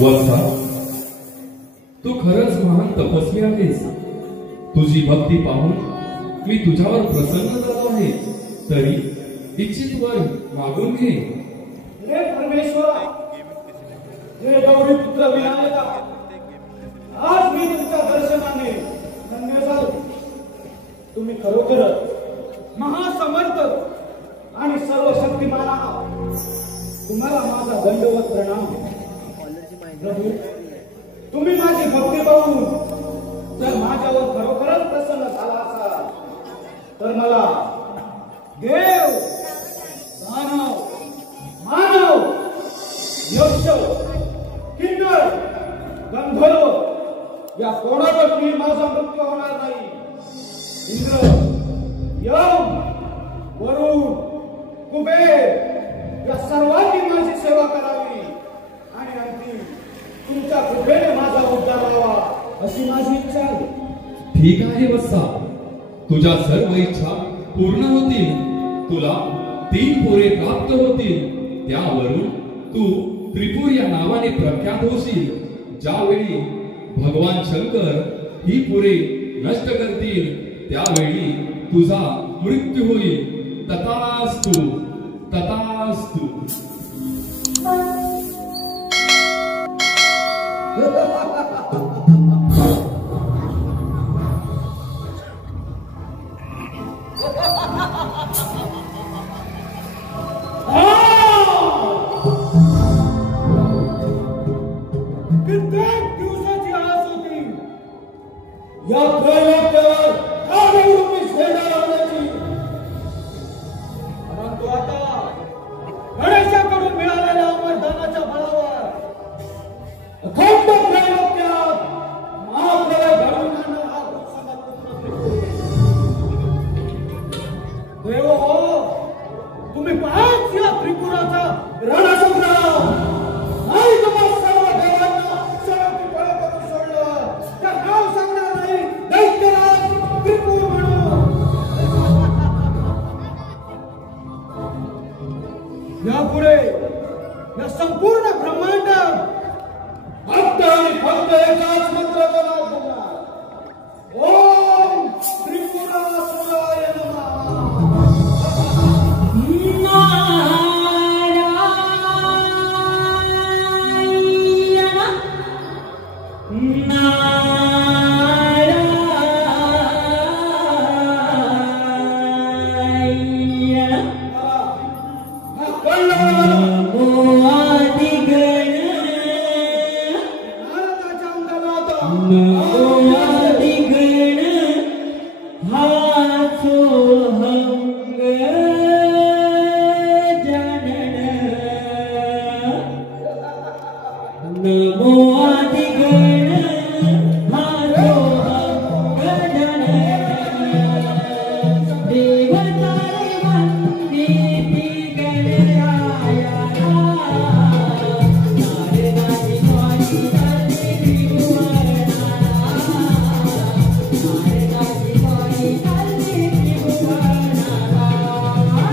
वत्सा, तू खरंच महान तपस्वी आहेस. तुझी भक्ती पाहून मी तुझ्यावर प्रसन्न झालो आहे. तरी इच्छित वर मागून घे. हे परमेश्वर, हे गौरी पुत्र विनायका, आज मी तुमच्या दर्शनाने धन्य झालो. तुम्ही खरोखरच महासमर्थ आणि सर्वशक्तिमान आहात. तुम्हाला माझा दंडवत प्रणाम. प्रभू, तुम्ही माझी भक्ती पाहून जर माझ्यावर खरोखरच प्रसन्न झाला असाल तर मला देव, दानव, मानव, यक्ष, किन्नर, गंधर्व या कोणाकडूनही माझा मृत्यू होणार नाही. इंद्र, यम, वरुण, कुबेर या सर्वांनी माझी सेवा करावी आणि अंतिम तुमच्या कृपेने माझा उद्धार व्हावा अशी माझी इच्छा आहे. ठीक आहे वत्सा, तुझ्या सर्व इच्छा पूर्ण होतील. तुला 3 पोरे प्राप्त होतील. त्यावरून तू त्रिपुर या नावाने प्रख्यात होशील. ज्यावेळी भगवान शंकर ही पोरे नष्ट करतील त्यावेळी तुझा मृत्यू होईल. तथास्तु, तथास्तु. कित्येक दिवसाची आस होती या त्रैलोक्यावर काळीरूपी सेना लावण्याची. परंतु आता गणेशाकडून मिळालेल्या अमरदानाच्या बळावर अखंड त्रैलोक्यात महाप्रलय घडवून आणणार हा समर्पित. देव हो, तुम्ही पाहाच या त्रिपुराचा रणसंग्राम. नाही तुम्हा सर्व देवांना सगळं फळ करून सोडलं तर नाव सांगणार नाही दैत्यराज त्रिपुर म्हणून. यापुढे या संपूर्ण ब्रह्मांडात फक्त आणि फक्त एकाच मंत्राचा नाद होणार. ओम त्रिपुरासुराय नमः. नमो आदि नमो आदिगण माधव गणन देवतारे वंदिती गणराया नारदाची वाणी चालली त्रिभुवनाला नारदाची वाणी चालली त्रिभुवनाला नमो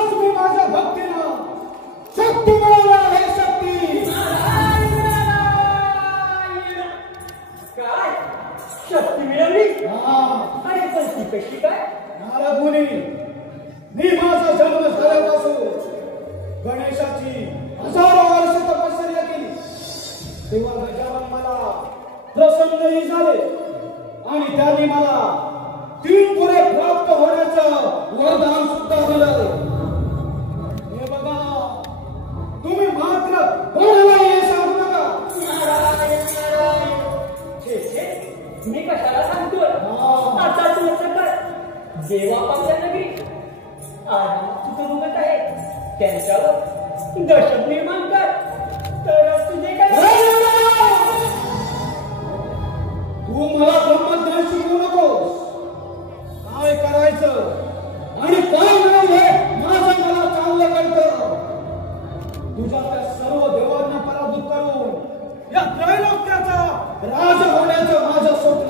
आदिगण माधव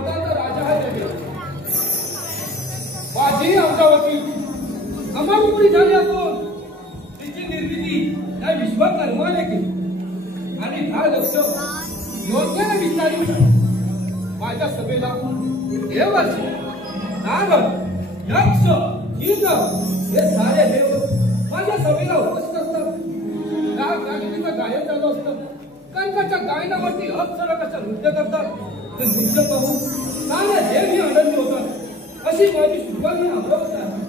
प्रांताचा राजा आहे माझी अमरावती अंबापुरी झाली असून तिची निर्मिती या विश्वकर्माने केली आणि 10 लक्ष योग्याने विस्तारित माझ्या सभेला देवाची नाग यक्ष इंद्र हे सारे देव माझ्या सभेला उपस्थित असतात नागनागिनीचं गायन चालू असतं कणकाच्या गायनावरती अप्सरकाच्या नृत्य करतात ते नृत्य पाहून सारे देवही आनंदी होतात अशी माझी सुखानी अमरावती आहे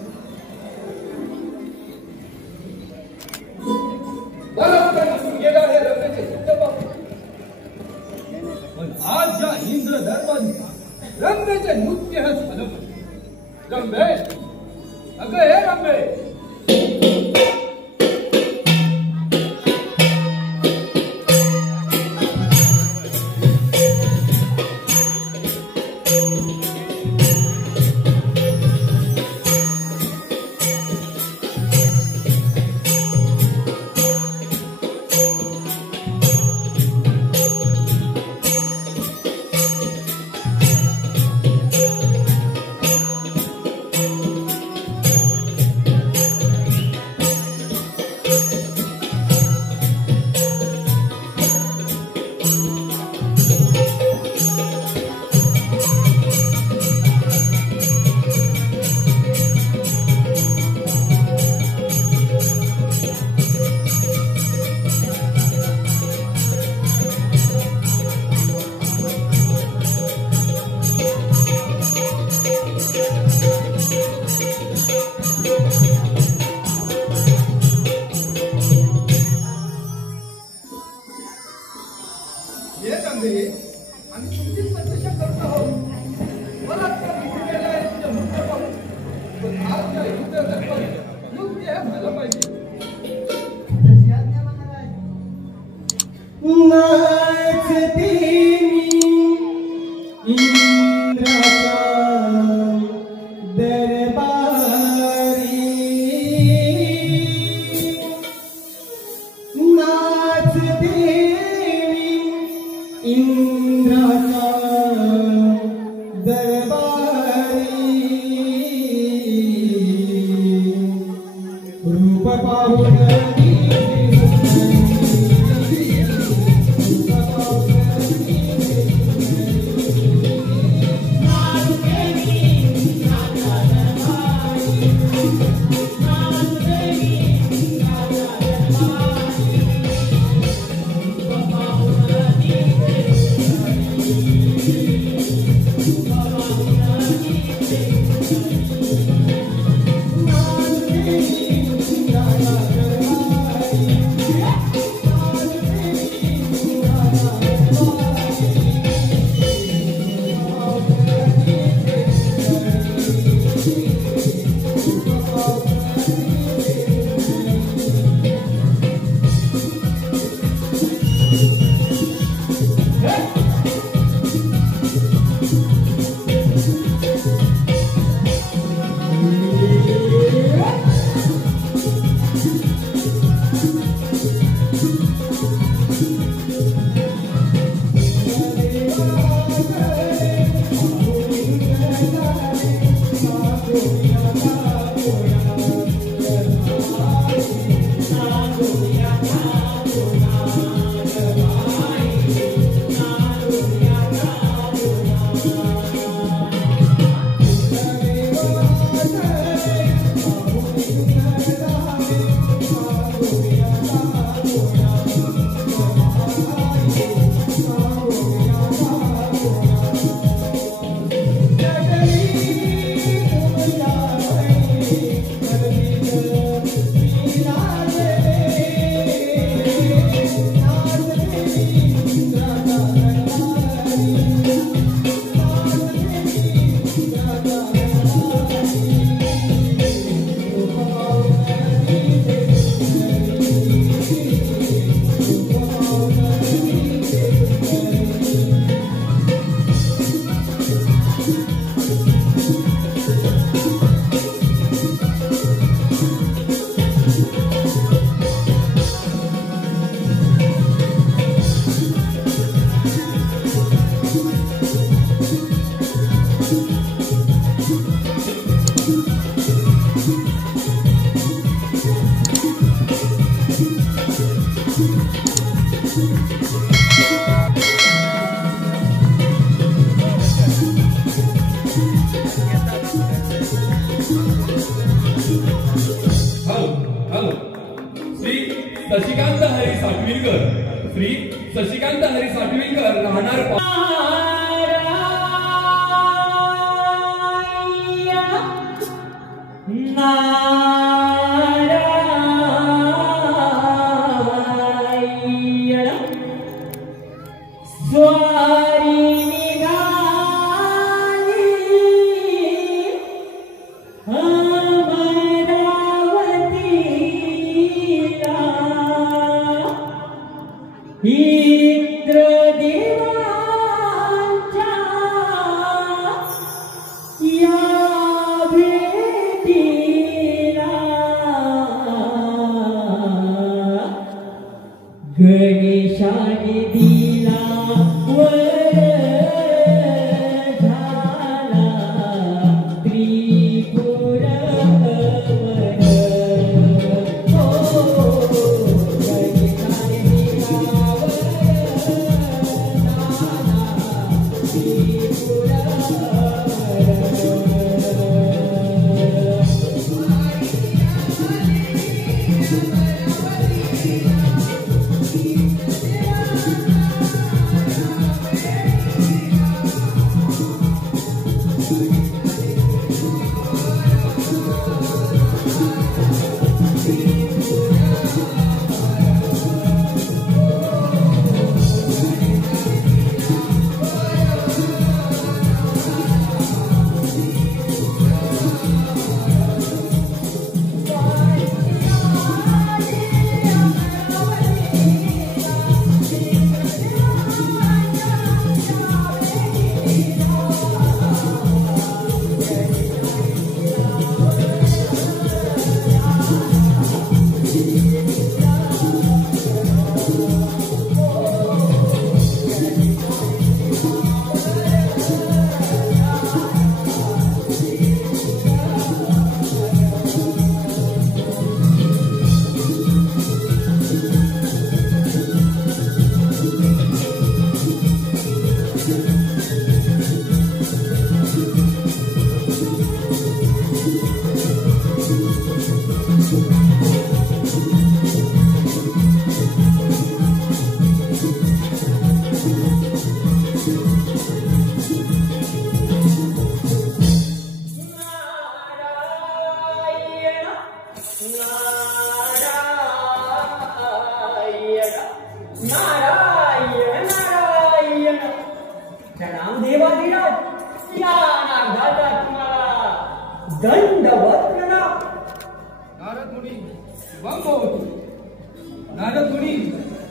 गेला हे रंगेचे नृत्य पाहून पण आज ज्या इंद्र धर्माने रंगेचे नृत्य हे झालं रंबे अगं हे रंबे Thank you. शशिकांत हरी साठविलकर, श्री शशिकांत हरी साठविलकर, राहणार गणेशाने दिला वर झाला त्रिपुर वर. गणेशाने दिला वर झाला त्रिपुर दंडवत प्रणाम. नारद मुनी नारद मुनी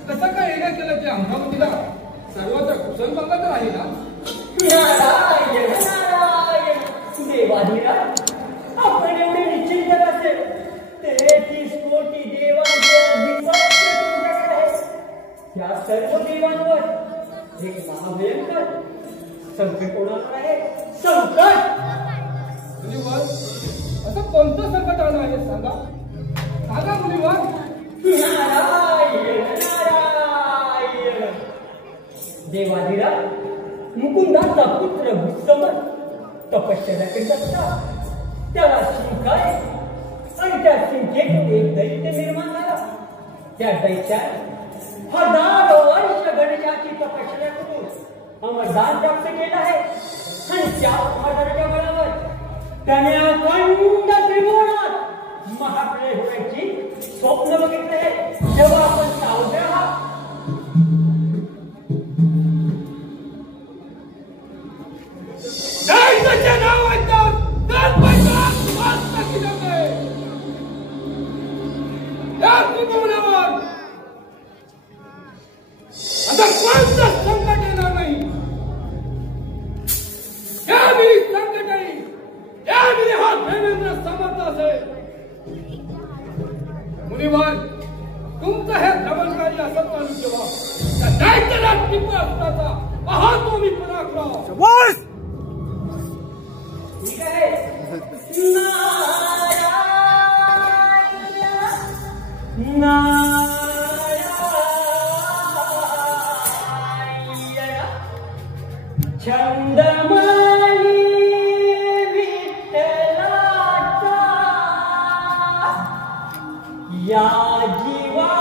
कसं काय येणं केलं की अमरावतीला सर्वत्र कुशल मंगल आहे ना? नारायण नारायण देवाधीराज, आपण एवढे निश्चिंत असेल 33 कोटी देवांचे अधिपत्य तुमच्याकडे आहे. त्या सर्व देवांवर एक महाभयंकर संकट होणार आहे. संकट मुनिवर, असं कोणतं संकट आलं आहे सांगा सांगा मुनिवर. नारायण नारायण देवाधीराज, मुकुंदाचा पुत्र भूसमर तपश्चर्या करीत असता त्याला शिंक आहे आणि त्या शिंकेतून एक दैत्य निर्माण झाला. त्या दैत्याने हजारो वर्ष गणेशाची तपश्चर्या करून अमरदान प्राप्त केलं आहे आणि त्या हजाराच्या बळावर त्याने अखंड त्रिभुवनात महाप्रलय होण्याची स्वप्न बघितले. जेव्हा आपण सावध आहात नाव ऐकतात तर आता कोणतं संकट येणार नाही. यावेळी संकट येईल, यावेळी हा देवेंद्र समर्थ असेल. मुनिवर, तुमचं हे भ्रमणकारी असत चालू ठेवा. त्या दैत्याला टिप्प असताचा पाहतो मी पराक्रम. ठीक आहे. नारायण नारायण छंदमणी विठ्ठलाचा या जीवा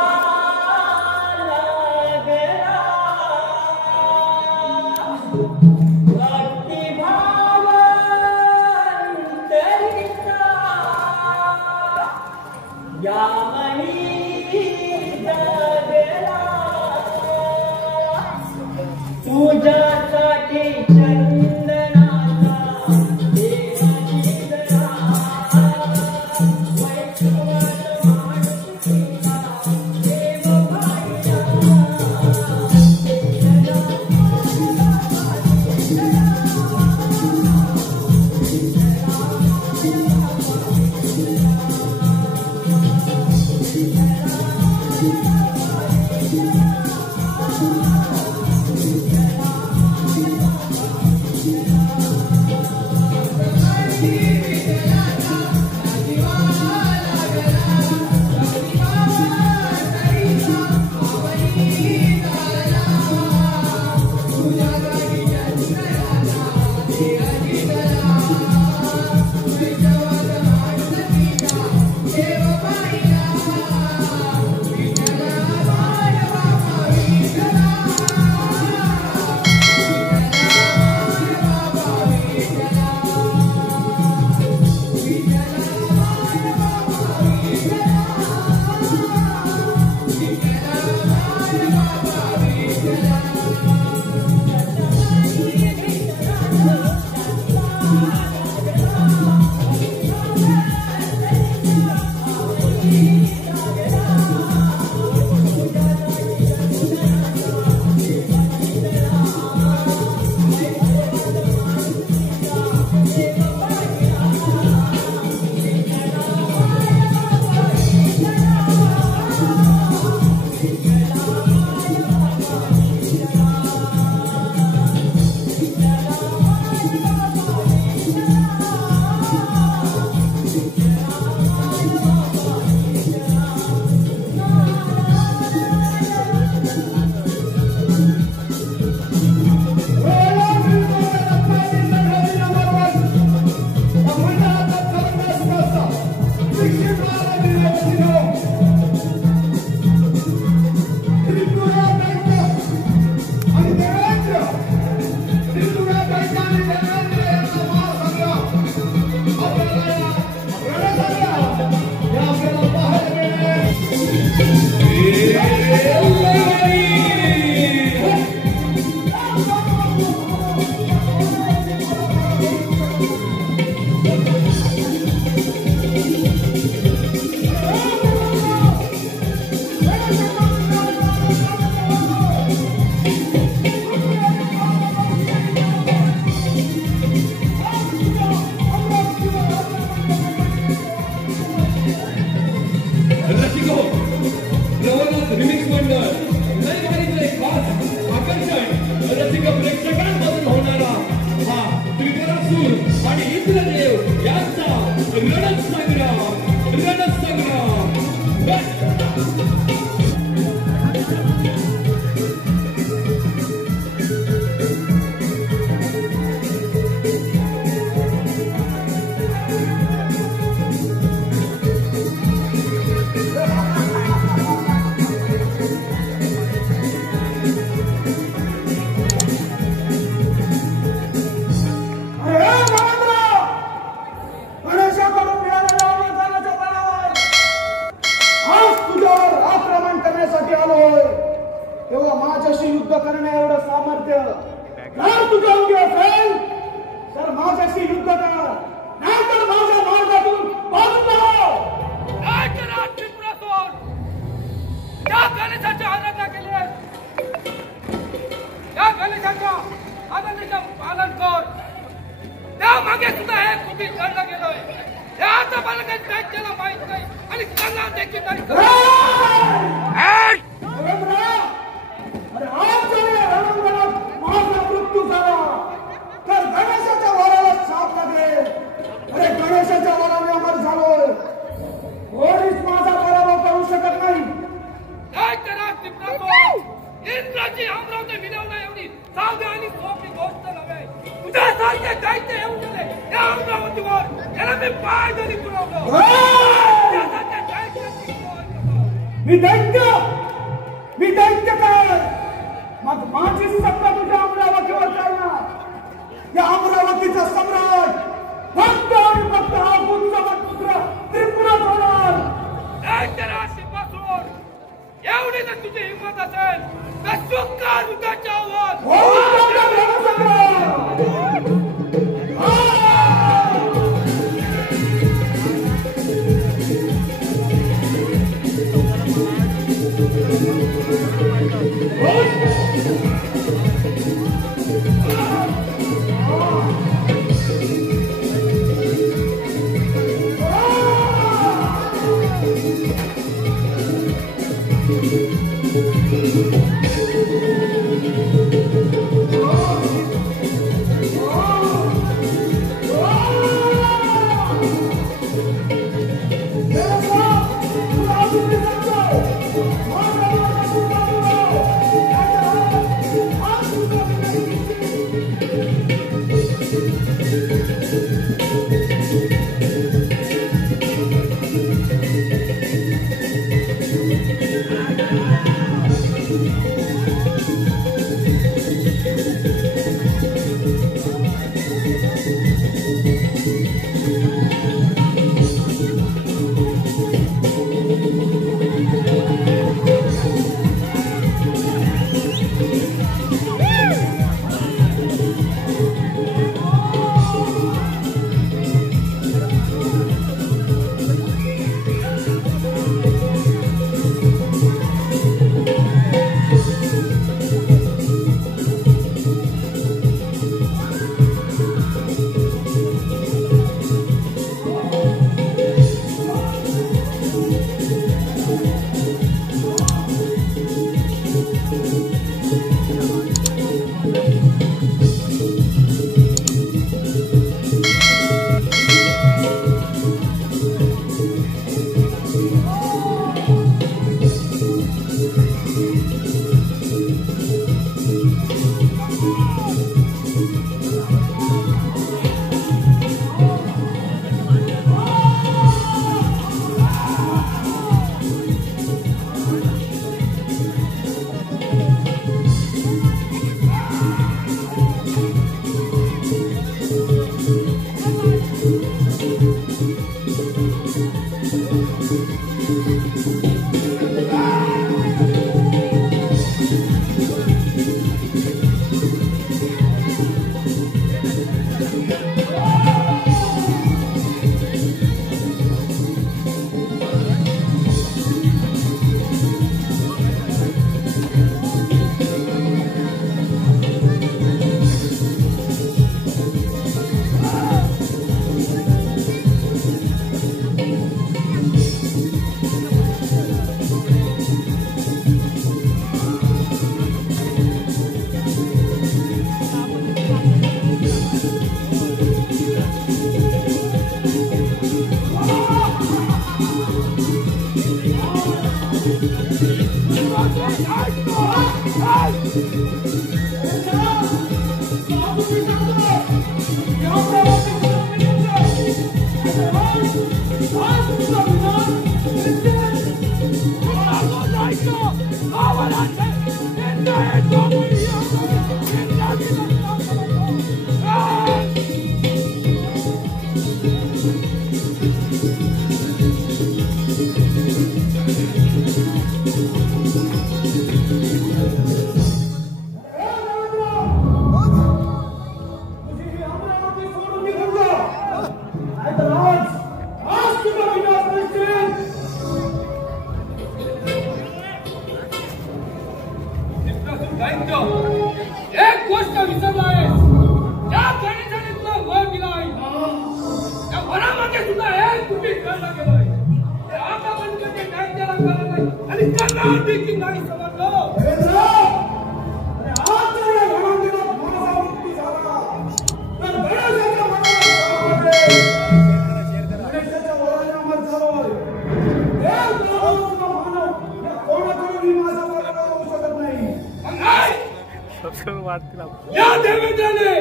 या देवेंद्राने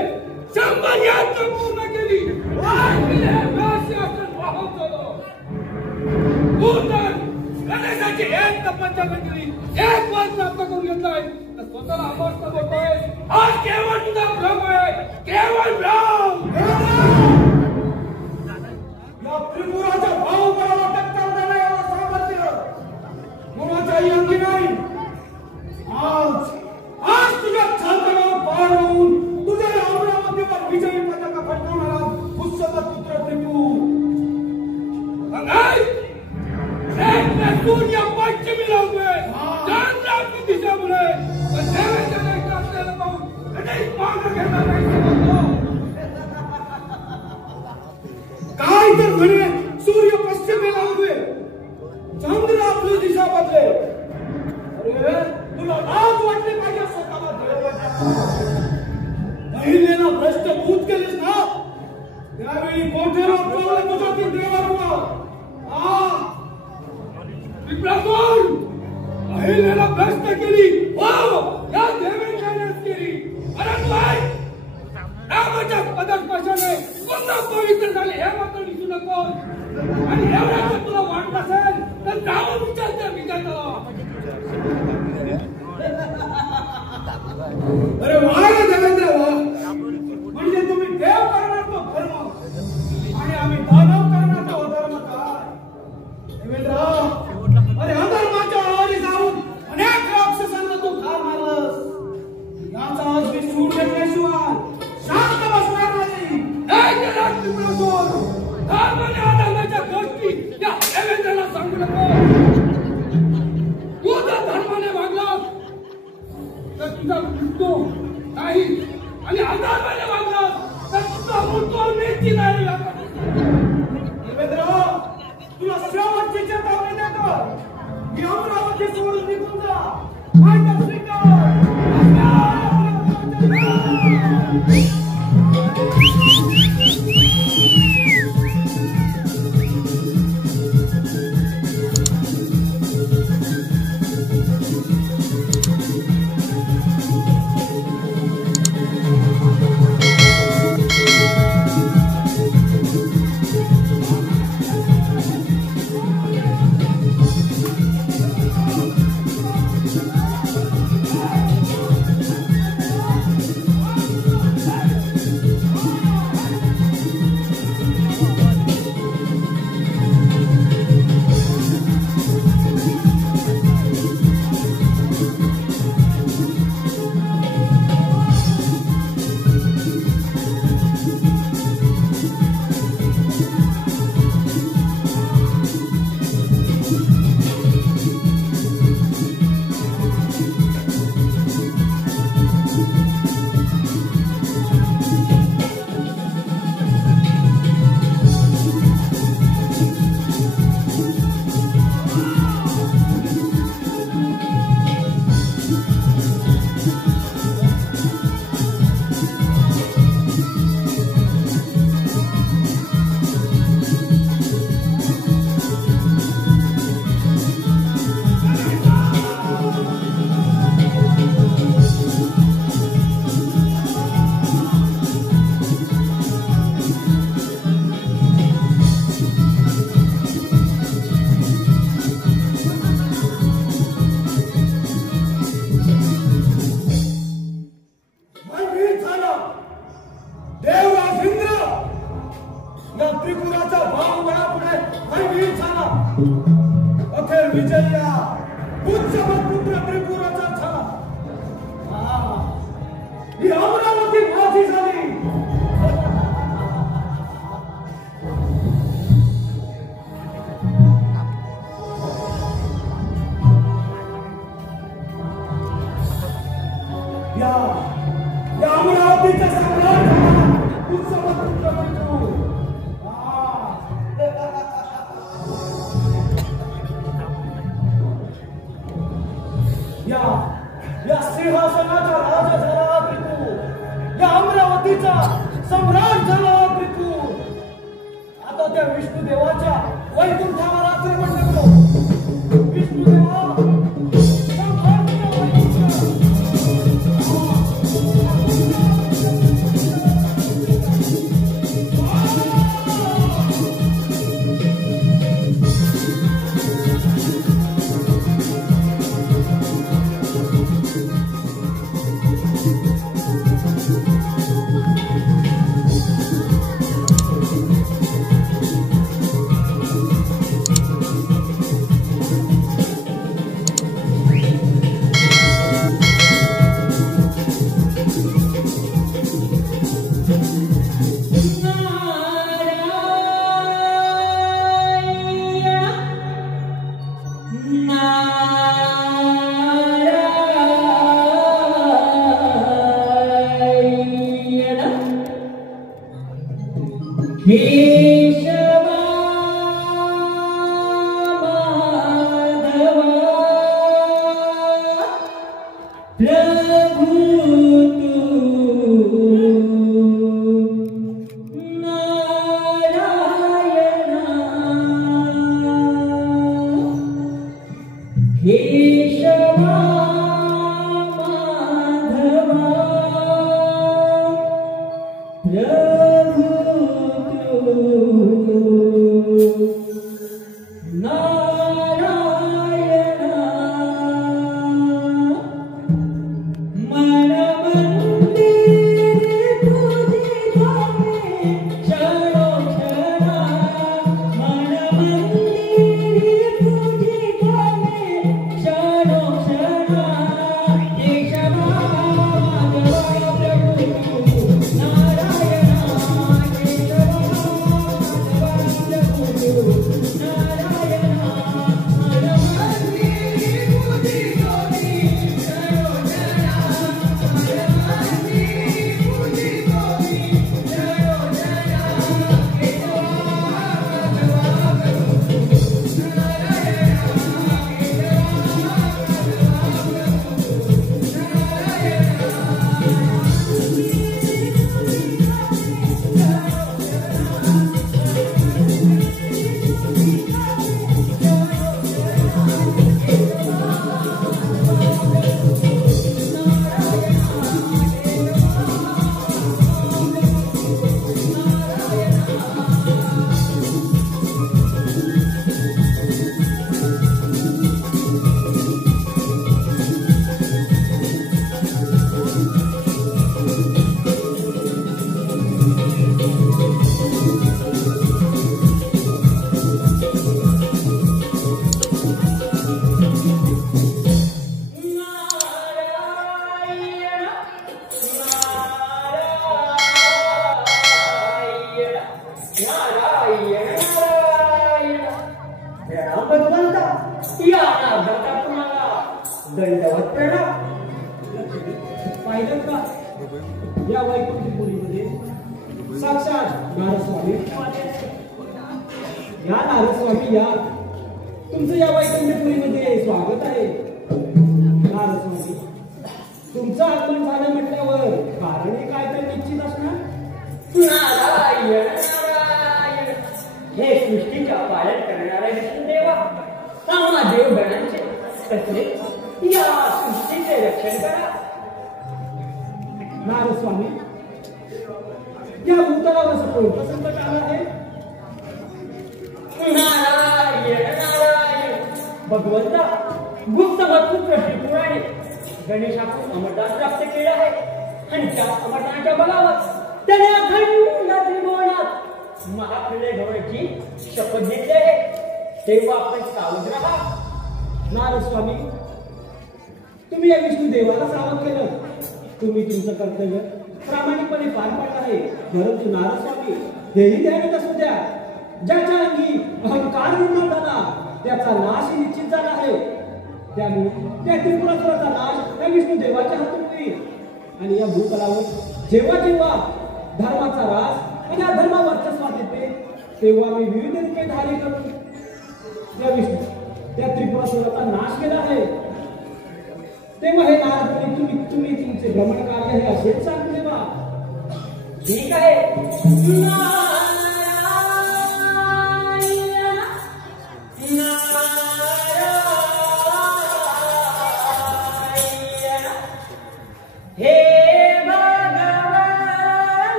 100 यात्रा पूर्ण केली. गणेशाची एक तपस्या केली, एक वर प्राप्त करून घेतलाय, तर स्वतःला अमर्थ बोलतोय. हा केवळ तुझा भ्रम आहे, केवळ भ्रम. या त्रिपुराच्या भावबळाला टक्कर देणाऱ्या सामर्थ्य कोणाच्याही अंगी नाही. आज तुझ्या छात्राला पाडून तुझ्या अमरावतीवर विजयी पताका फडकवणारा पुष्यवत पुत्र त्रिपू. सूर्य पश्चिमी लावतोय, चंद्र की दिशा मुळे देवेंद्राने आपल्याला पाहून गणेश मागे घेणार नाही समजतो. काय तर म्हणे सूर्य पश्चिमी लावतोय, चंद्र आपली दिशा बदले. अरे तुला लाज वाटली पाहिजे स्वतःला महिलेला भ्रष्ट भूत केलीस ना, त्यावेळी मोठे रोग तुझ्या ती देवाला. विप्राकोण महिलेला भ्रष्ट केली, या देवेंद्रानेच केली. परंतु रामाच्या पदस्पर्शाने पूर्ण पवित्र झाले हे मात्र विसरू नको. आणि एवढं जर तुला वाटत असेल तर जाऊन विचार त्या विचाराला. अरे वा रे देवेंद्र वा. म्हणजे तुम्ही देव करणार तो धर्म आणि आम्ही दानव करणार तो अधर्म काय? देवेंद्र, अरे अधर्माच्या आवारी जाऊन अनेक राक्षसांना तू ठार मारलंस. याचा आज मी सूड घेतल्याशिवाय शांत बसणार नाही. हे राष्ट्रीय धर्माने अधर्माच्या गोष्टी या देवेंद्रला सांगू नको. तू जर धर्माने वागलास तर तुझा मृत्यू नाही आणि अधर्माने वागलास तर तुझा मृत्यू निश्चित आहे. देवेंद्र, तुला शेवटची चेतावणी देतो. मी अमरावती सोडून निघून जा. माहिती स्वीकार. या सिंहासनाचा राजा झाला त्रिकू. या अमरावतीचा सम्राट झाला त्रिकू. आता त्या विष्णुदेवाच्या वैकुंठावर आक्रमण नको. विष्णुदेवा प्रभु नारायण नारायण प्रणाम भगवंता या नागता तुम्हाला दंडवत प्रणाम पाहिलं का या वैकुंठपुरीमध्ये साक्षात नारस्वामी या नारस्वामी या तुमचं या वैकुंठपुरीमध्ये स्वागत आहे नारस्वामी तुमचं आगमन झालं म्हटल्यावर कारण हे काय तर निश्चित असणार नारायण नारायण हे सृष्टीच्या पालन करणारा विष्णुदेवा आम्हा देवगणांचे तसे या सृष्टीचे रक्षण करा नारस्वामी या भूतलावर असं कोणतं संकट आलं आहे नारायण नारायण भगवंता गुप्त पुत्र त्रिपुराने गणेशातून अमरदान प्राप्त केलं आहे आणि त्या अमरदानाच्या बलावर त्याने अखंड त्रिभुवनात महाप्रलय होण्याची शपथ घेतली आहे तेव्हा आपण सावध राहा नारस्वामी तुम्ही या विष्णू देवाला सावध केलं तुम्ही तुमचं कर्तव्य प्रामाणिकपणे पार पाडत आहे परंतु नारस्वामी हेही ध्यानात असू द्या ज्याच्या अंगी अहंकार निर्माण झाला त्याचा नाश निश्चित झाला आहे त्यामुळे त्या त्रिपुरासुराचा नाश या विष्णू देवाच्या हातून होईल आणि या भूतलावर जेव्हा जेव्हा धर्माचा राज आणि अधर्मा वर्चस्वात येते तेव्हा मी विविध रूपे धारी करून त्या त्रिपुरासुराचा नाश केला आहे तेव्हा हे नारद तुम्ही तुमचे भ्रमण कार्य हे असेच सांगू देवा ठीक आहे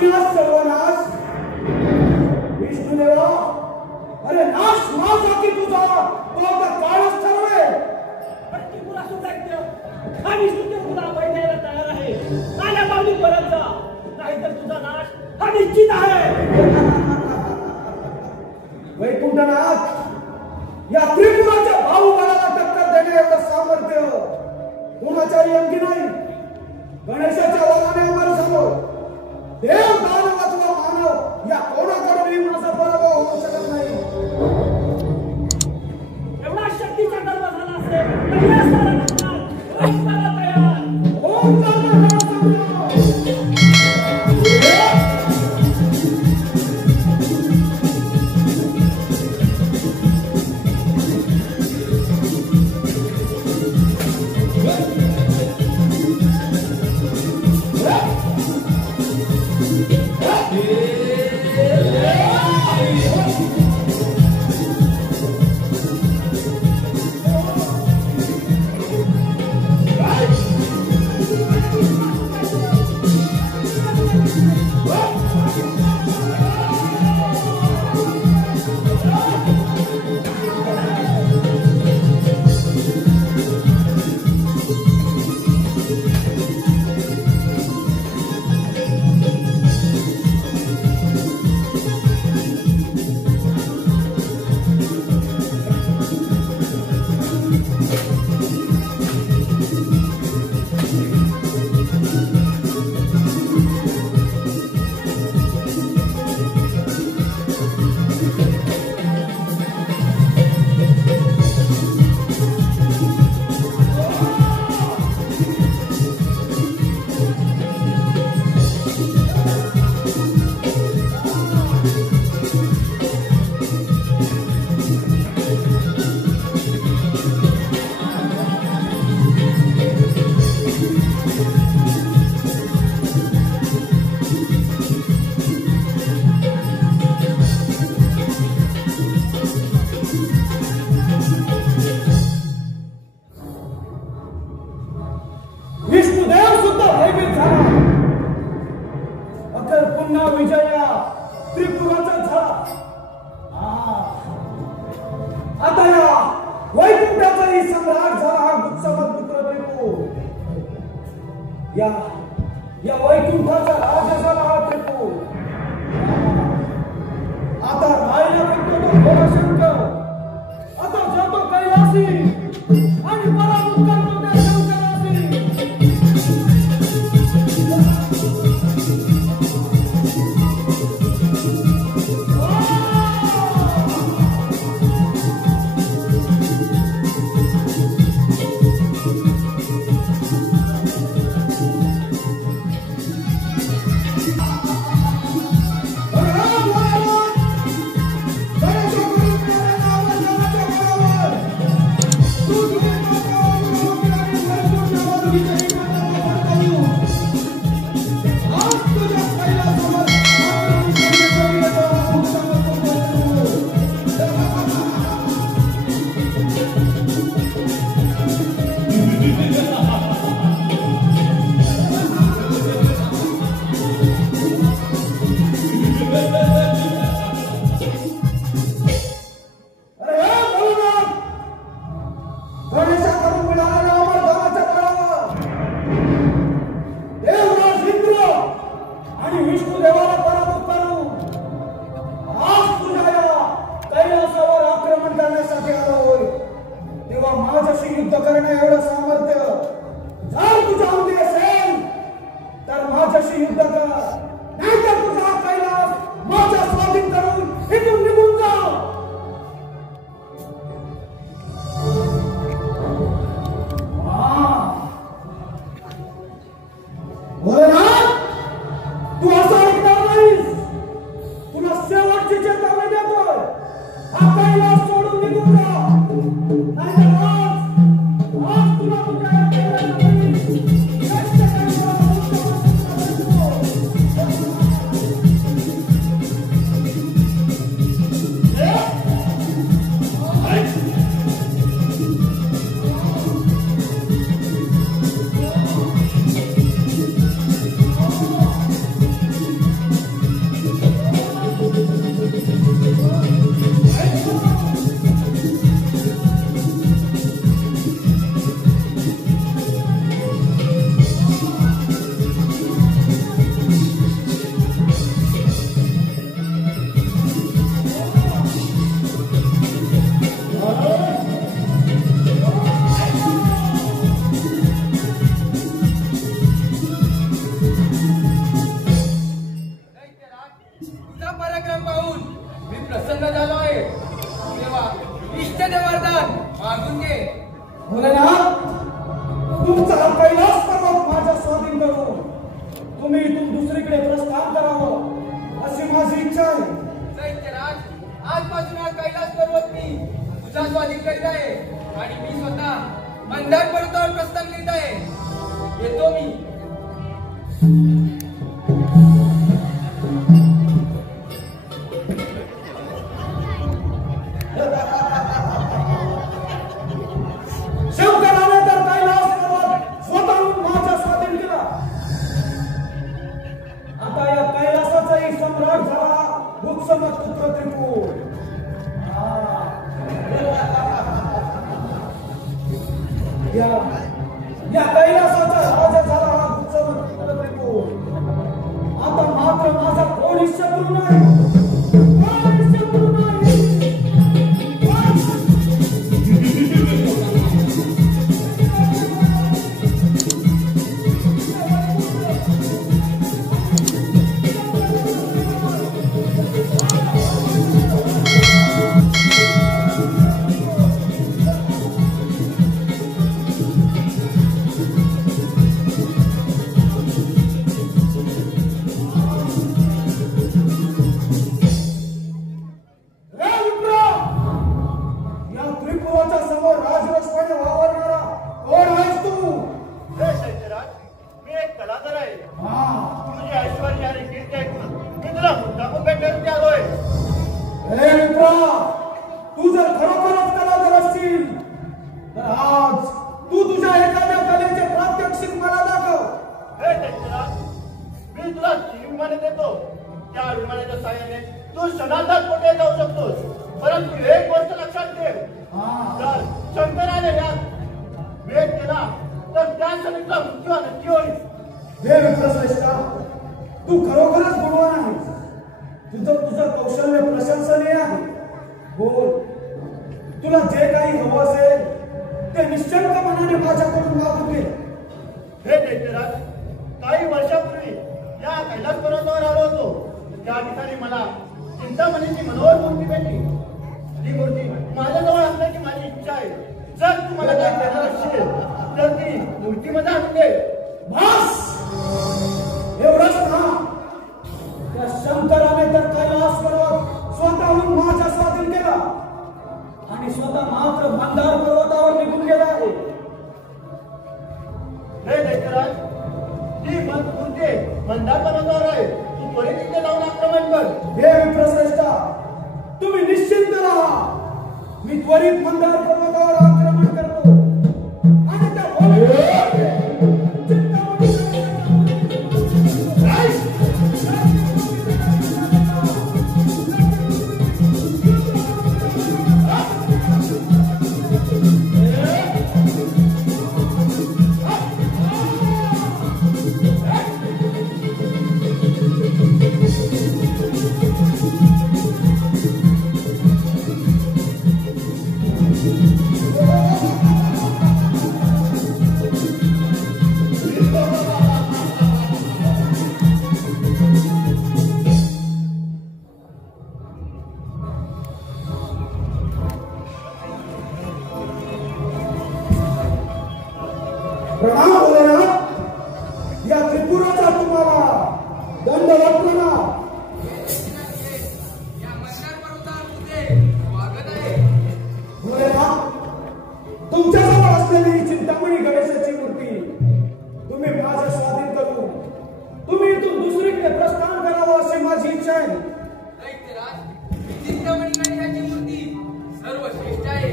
विनाश सर्वनाश विष्णुदेवा अरे नाश माझा तुझा तो आता काळच ठरवेल तुला सुद्धा हा विष्णू तुला अभय द्यायला तयार आहे आल्या पावली परत जा नाहीतर तुझा नाश हा निश्चित आहे वैकुंठनाथ या त्रिपुराच्या बाहुबलाला टक्कर देणे एवढं सामर्थ्य कोणाच्याही अंगी नाही गणेशाच्या वागाने अमर झालो देव दानव अथवा मानव या कोणाकडूनही माझा पराभव होऊ शकत नाही एवढा शक्तीचा गर्व झाला असेल तर या सारा तयार ओम विष्णुदेव सुद्धा भयभीत झाला अखेर पुन्हा विजया त्रिपुराचा झाला आता या वैकुंठाचाही सम्राट झाला हा गुप्तमत पुत्र त्रिपुर या वैकुंठाचा राजा झाला हा त्रिपुर आता राहायला लागतो तो भोळाशंकर आता जातो कैलासी आणि पराभूत करतो त्या शंकरासी पराक्रम पाहून मी प्रसन्न झालो आहे. देवा इष्ट दे वरदान मागून घे. भोलेनाथ, तुमचा हा कैलास पर्वत माझ्या स्वाधीन करून तुम्ही इथून दुसरीकडे प्रस्थान करावं अशी माझी इच्छा आहे. दैत्यराज, आजपासून हा कैलास पर्वत मी तुझा स्वाधीन करीत आहे आणि मी स्वतः मंदार पर्वतावर प्रस्थान करीत आहे. येतो मी. शंकराने तर कैलास पर्वत स्वतःहून माझ्या स्वाधीन केला. आता या कैलासाचाही सम्राट झाला भूत्समत पुत्र त्रिपूर. या कैलासाचा राजा झाला हा भूत्समत पुत्र त्रिपूर. आता मात्र माझा कोणी शत्रू नाही. तू जर खरोखरच कलाकार असशील तर आज तू तुझ्या एखाद्या कलेचे प्रात्यक्षिक मला दाखव. मी तुला 3 विमाने देतो. त्या विमानाच्या साहाय्याने तू सनातन कोठे जाऊ शकतोस. परंतु एक गोष्ट लक्षात ठेव, जर शंकराने यात वेध केला तर त्या क्षणीचा मृत्यू नक्की होईल. हे विप्रश्रेष्ठा, तू खरोखरच गुणवान आहेस. तुझं कौशल्य प्रशंसनीय आहे. बोल, तुला जे काही हवं असेल ते निश्चंक मनाने माझ्याकडून मागून घे. हे दैत्यराज, काही वर्षापूर्वी या कैलास पर्वतावर आलो होतो. त्या ठिकाणी मला चिंतामणीची मनोहर मूर्ती भेटली. ती मूर्ती माझ्याजवळ असण्याची माझी इच्छा आहे. जर तू मला काही देणार असशील तर ती मूर्तीमध्ये आणून दे. बस, एवढंच ना. त्या शंकराने तर कैलास पर्वत स्वतःहून माझ्या स्वाधीन केला आणि स्वतः मात्र मंदार पर्वतावर निघून गेला आहे. हे दैत्यराज, ती मूर्ती मंदार पर्वतावर आहे. तू त्वरित तिथे जाऊन आक्रमण कर. हे विप्रश्रेष्ठा, तुम्ही निश्चिंत राहा. मी त्वरित मंदार पर्वतावर आक्रमण करतो आणि त्या प्रणाम भोलेनाथ. या त्रिपुराचा तुम्हाला दंडवत प्रणाम. या मंदार पर्वतावर तुझे स्वागत आहे. भोलेनाथ, तुमच्याजवळ असलेली चिंतामणी गणेशाची मूर्ती तुम्ही माझ्या स्वाधीन करून तुम्ही इथून दुसरीकडे प्रस्थान करावं अशी माझी इच्छा आहे. दैत्यराज, चिंतामणी गणेशाची मूर्ती सर्वश्रेष्ठ आहे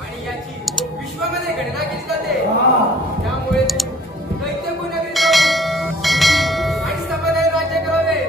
आणि याची विश्वामध्ये गणना केली जाते. त्यामुळे दैत्य गुणगिरी जाऊन आणि समाधान राज्य करावे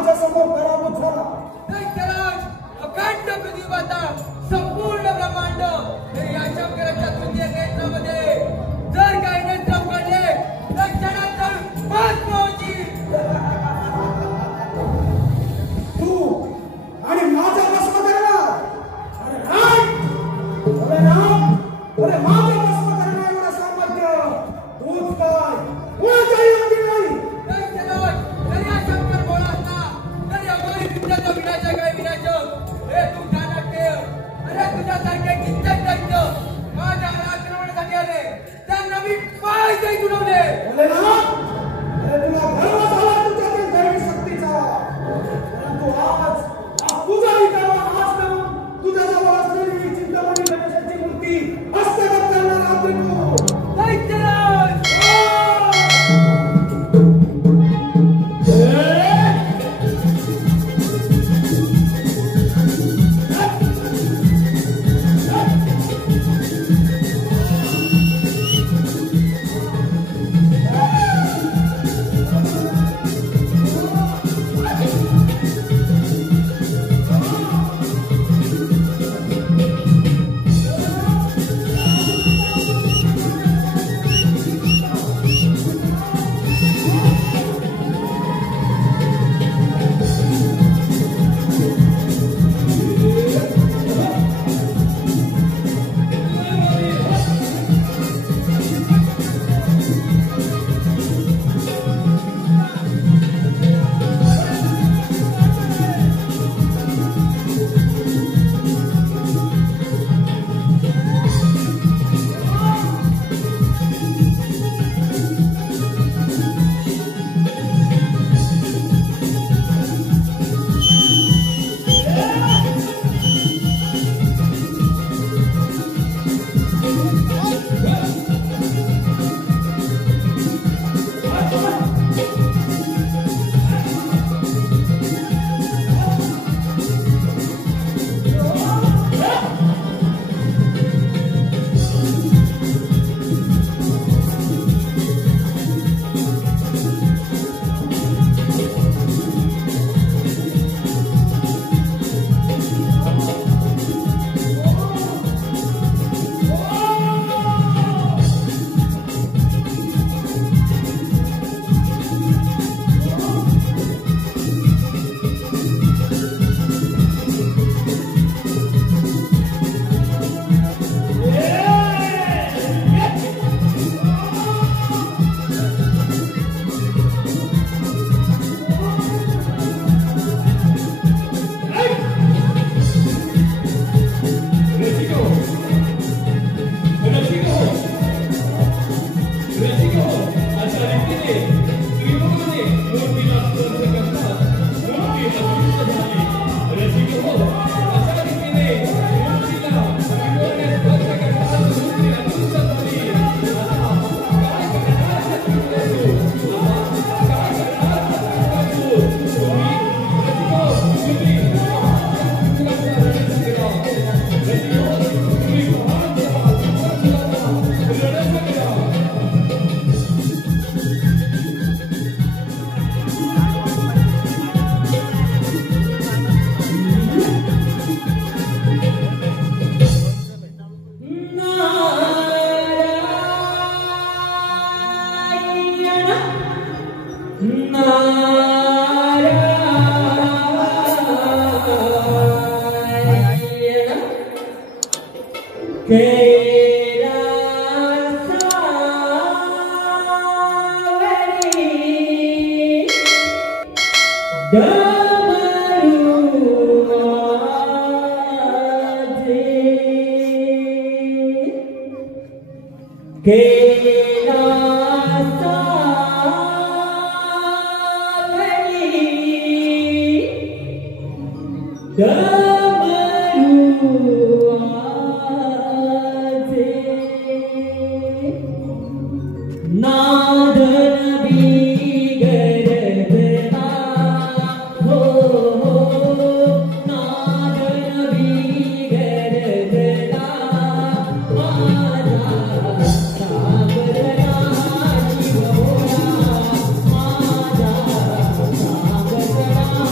माझ्या समोर पराभूत झाला. दैत्यराज अखंड पृथ्वीपाता संपूर्ण ब्रह्मांड हे या शंकराच्या तृतीय नेत्रामध्ये जर काही नेत्र पडले तर क्षणात भस्म होतील. तू आणि माझा भस्म करणार. अरे राम, अरे माझा भस्म करणार एवढं सामर्थ्य तूच काय कोणाच्याही अंगी नाही. दैत्यराज जरी हा शंकर बोला असला तरी अगोदर विद्याचा विनाशक आहे विनाशक. हे तू ध्यानात ठेव. अरे तुझ्यासारखे कित्येक दैत्य माझ्या आक्रमणासाठी आले त्यांना मी पाय देई उडवले. अरे राम, अरे तुला गर्व झाला तुझ्यातील दैवी शक्तीचा. परंतु आज तुझाही गर्व नाश करून तुझ्याजवळ असलेली चिंतामणी गणेशाची मूर्ती हस्तगत करणार आहोत तू. दैत्यराज Thank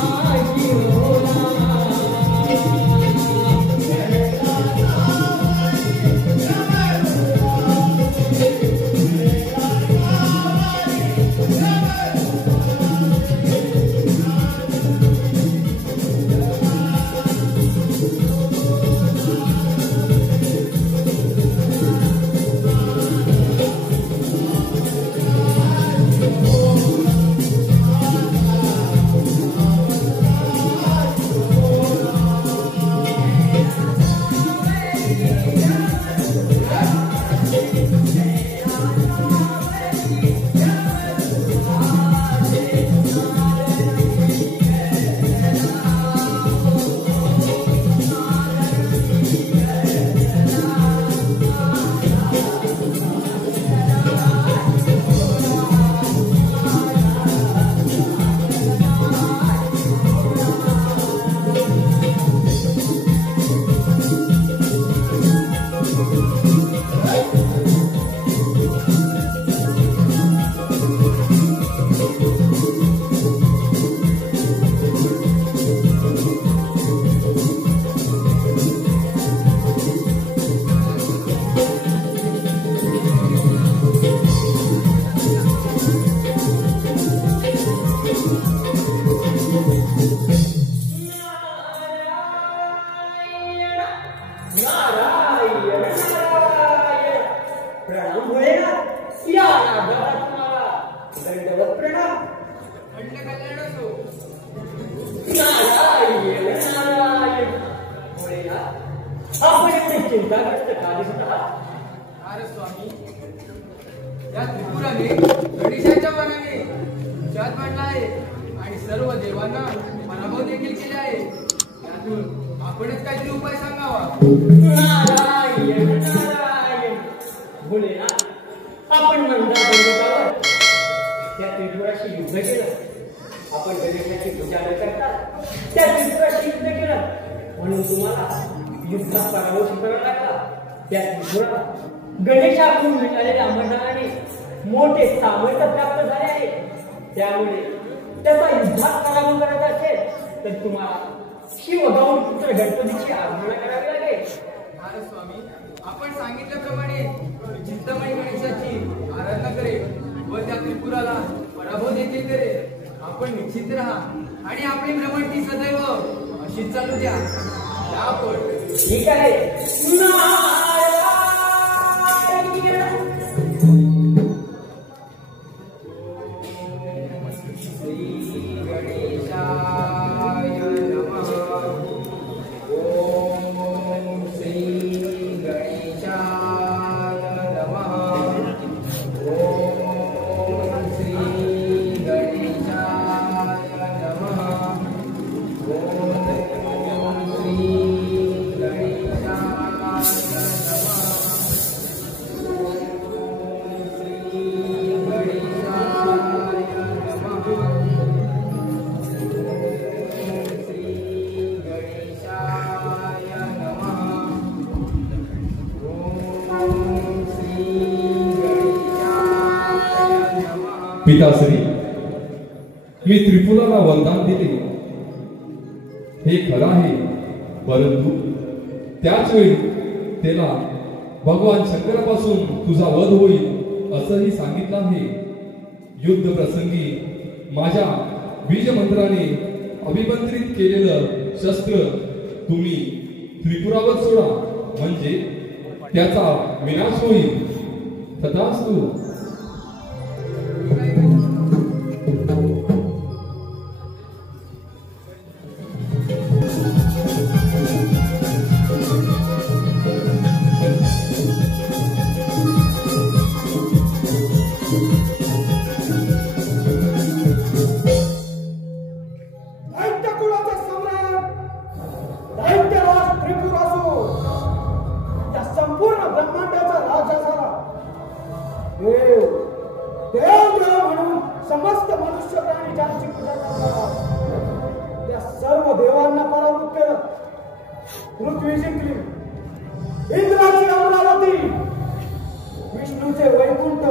you. देवांना पराभव देखील केले आहे. त्यातून आपणच काहीतरी उपाय सांगावा. नारायण नारायण भोलेनाथ, आपण मंदार पर्वतावर त्या त्रिपुराशी युद्ध केलं. आपण गणेशाची पूजा न करता त्या त्रिपुराशी युद्ध केलं, म्हणून तुम्हाला युद्धात पराभव स्वीकारावा लागला. त्या त्रिपुरा गणेशाकडून मिळालेल्या अमरनाथाने मोठे सामर्थ्य प्राप्त झाले आहे. त्यामुळे त्याचा युद्धात पराभव करायचा असेल तर तुम्हाला शिवगौर पुत्र गणपतीची आराधना करावी लागेल. महाराज स्वामी, आपण सांगितल्याप्रमाणे चिंतामणी गणेशाची आराधना करेल व त्या त्रिपुराला पराभव देखील करेल. आपण निश्चित राहा आणि आपली भ्रमंती सदैव अशीच चालू द्या. आपण ठीक आहे. पिताश्री, मी त्रिपुराला वरदान दिले हे खरं आहे, परंतु त्याच वेळी त्याला भगवान शंकरापासून तुझा वध होईल असंही सांगितलं आहे. युद्ध प्रसंगी माझ्या बीज मंत्राने अभिमंत्रित केलेलं शस्त्र तुम्ही त्रिपुरावर सोडा, म्हणजे त्याचा विनाश होईल. तथास्तु. समस्त मनुष्य प्राणी ज्यांची पूजा करतात त्या सर्व देवांना पराभूत केलं. पृथ्वी जिंकली, इंद्राची अमरावती, विष्णूचे वैकुंठ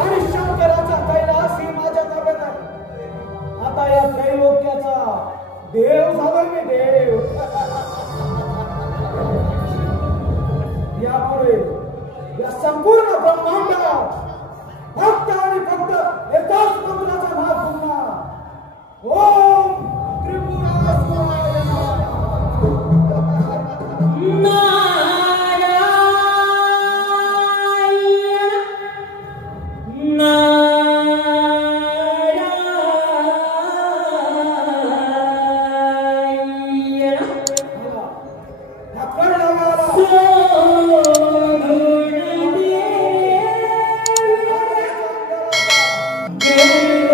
आणि शंकराचा कैलास ही माझ्या ताब्यात आहे. आता या त्रैलोक्याचा देव झालोय मी, देव. यापुढे या संपूर्ण ब्रह्मांडात भक्त आणि फक्त एकाच मंत्राचा नाद होणार. ओम त्रिपुरासुराय Yeah.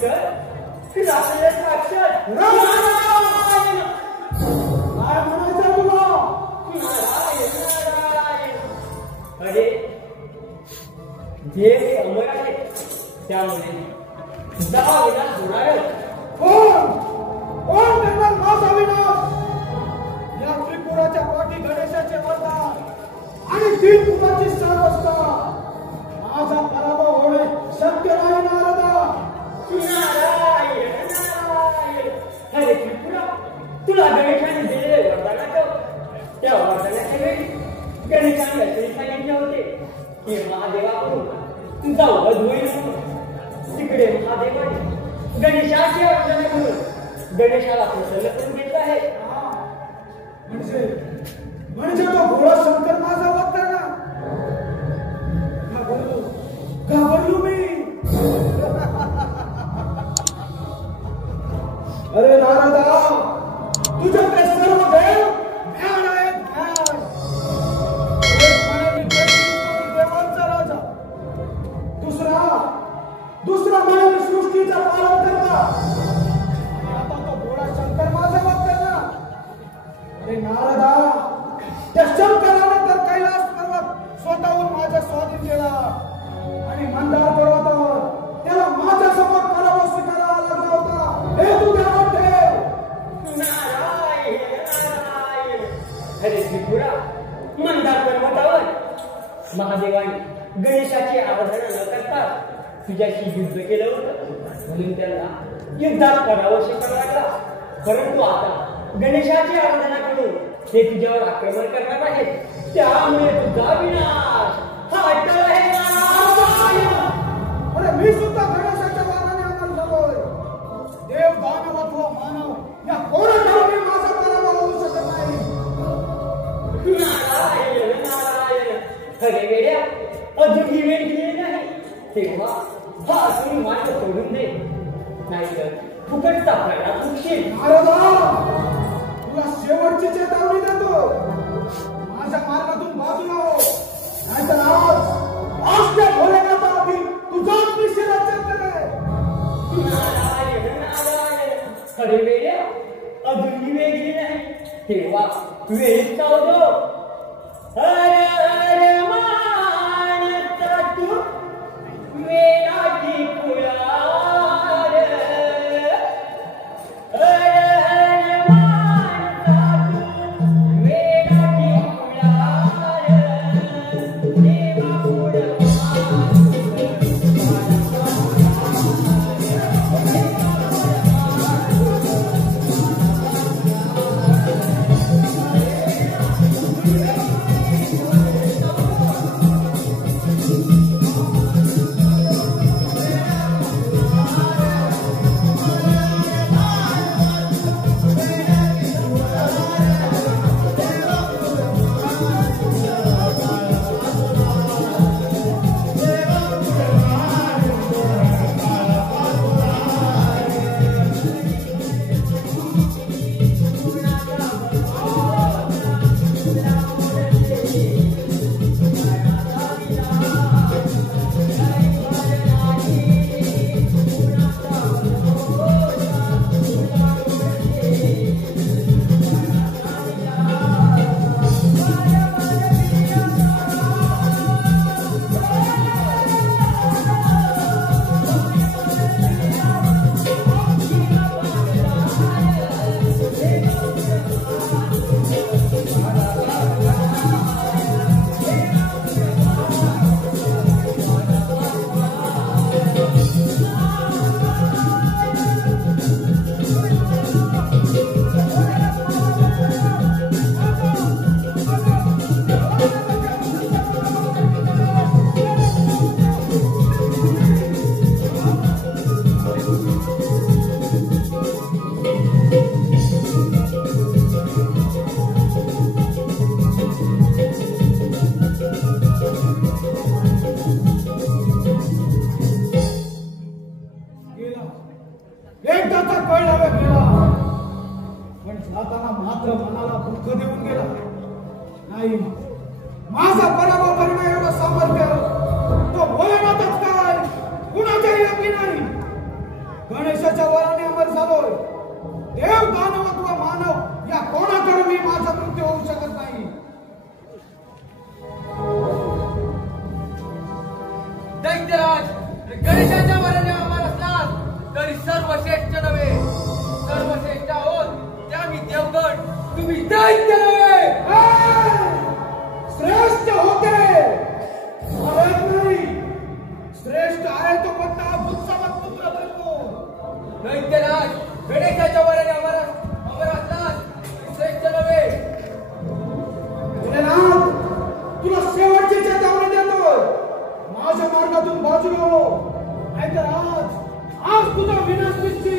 शंकर रात्रीला साक्षात नारायण! काय म्हणायचं तुला? नारायण नारायण. अरे देव हे अमर आहे, त्यामुळे दहा विनाश होणारच. कोण करणार माझा विनाश? या त्रिपुराच्या पाठी गणेशाचे वरदान आणि तीन फुटाची साथ असतात. माझा पराभव होणे शक्य नाही नारदा. नारायण नारायण. अरे त्रिपुरा, तुला गणेशाने दिलेले वरदान आठव. त्या वरदानाच्या वेळी गणेशाने असे सांगितले होते की महादेवाकडून तुझा वध होईल म्हणून. तिकडे महादेवाने गणेशाची अर्चना करून गणेशाला प्रसन्न करून घेतला आहे. म्हणजे तो भोळा शंकर माझा वध करणार. घाबरलो मी. अरे नारदा, तुझे ते सर्व देव ज्ञान आहेत, ज्ञान. एक म्हणे मी देवांचा राजा, दुसरा म्हणे मी सृष्टीचा पालन करता. आणि आता तो भोळा शंकर माझा वध करणार. अरे नारदा, त्या शंकराने तर कैलास पर्वत स्वतःहून माझ्या स्वाधीन केला आणि मंदार पर्वतावर त्याला माझ्या समोर पराभव स्वीकारावा लागला होता. हे तू ध्यानात ठेव. नारायण नारायण. अरे त्रिपुरा, मंदार पर्वतावर महादेवाने गणेशाची आराधना न करता तुझ्याशी युद्ध केलं होतं, म्हणून त्यांना युद्धात पराभव स्वीकारावा लागला. परंतु आता गणेशाची आराधना करून ते तुझ्यावर आक्रमण करणार आहेत, त्यामुळे तुझा विनाश हा अटळ आहे. अरे मी सुद्धा गणेशाच्या वादाने अंतर झालोय. देव, दानव अथवा मानव या कोणाकडून माझा पराभव होऊ शकत नाही. नारायण नारायण. खरे वेड्या, अजून ही वेळ गेली नाही, तेव्हा हा असुरी मार्ग सोडून दे, नाहीतर फुकटचा फायदा चुकशील. नारदा, तुला शेवटची चेतावणी देतो. माझ्या मार्गातून बाजूला हो, नाहीतर आज त्या भोलेनाथातील तुझाच मी शिराच्छेद करेन. नारायण नारायण. खरे वेड्या, अजून ही वेळ गेली नाही, तेव्हा वेळीच चालतो. हर हर मानता तू वेळाची कुळार. हर हर मानता तू वेळाची कुळार. देवा पुढं नारदा, दैत्यराज गणेशाच्या वराने अमर असलास तरी सर्वश्रेष्ठ नव्हे, सर्वश्रेष्ठ आहोत त्या मी देवगण, तुम्ही दैत्य नव्हे. श्रेष्ठ होते नाही, श्रेष्ठ आहे तो कोणता बुत्सावत पुत्र बनतो. दैत्यराज गणेशाच्या वराने अमर असलास श्रेष्ठ नव्हे. भोलेनाथ, तुला शेवटची चेतावणी देतो, माझ्या मार्गातून बाजूला हो, नाहीतर आज तुझा विनाश निश्चित.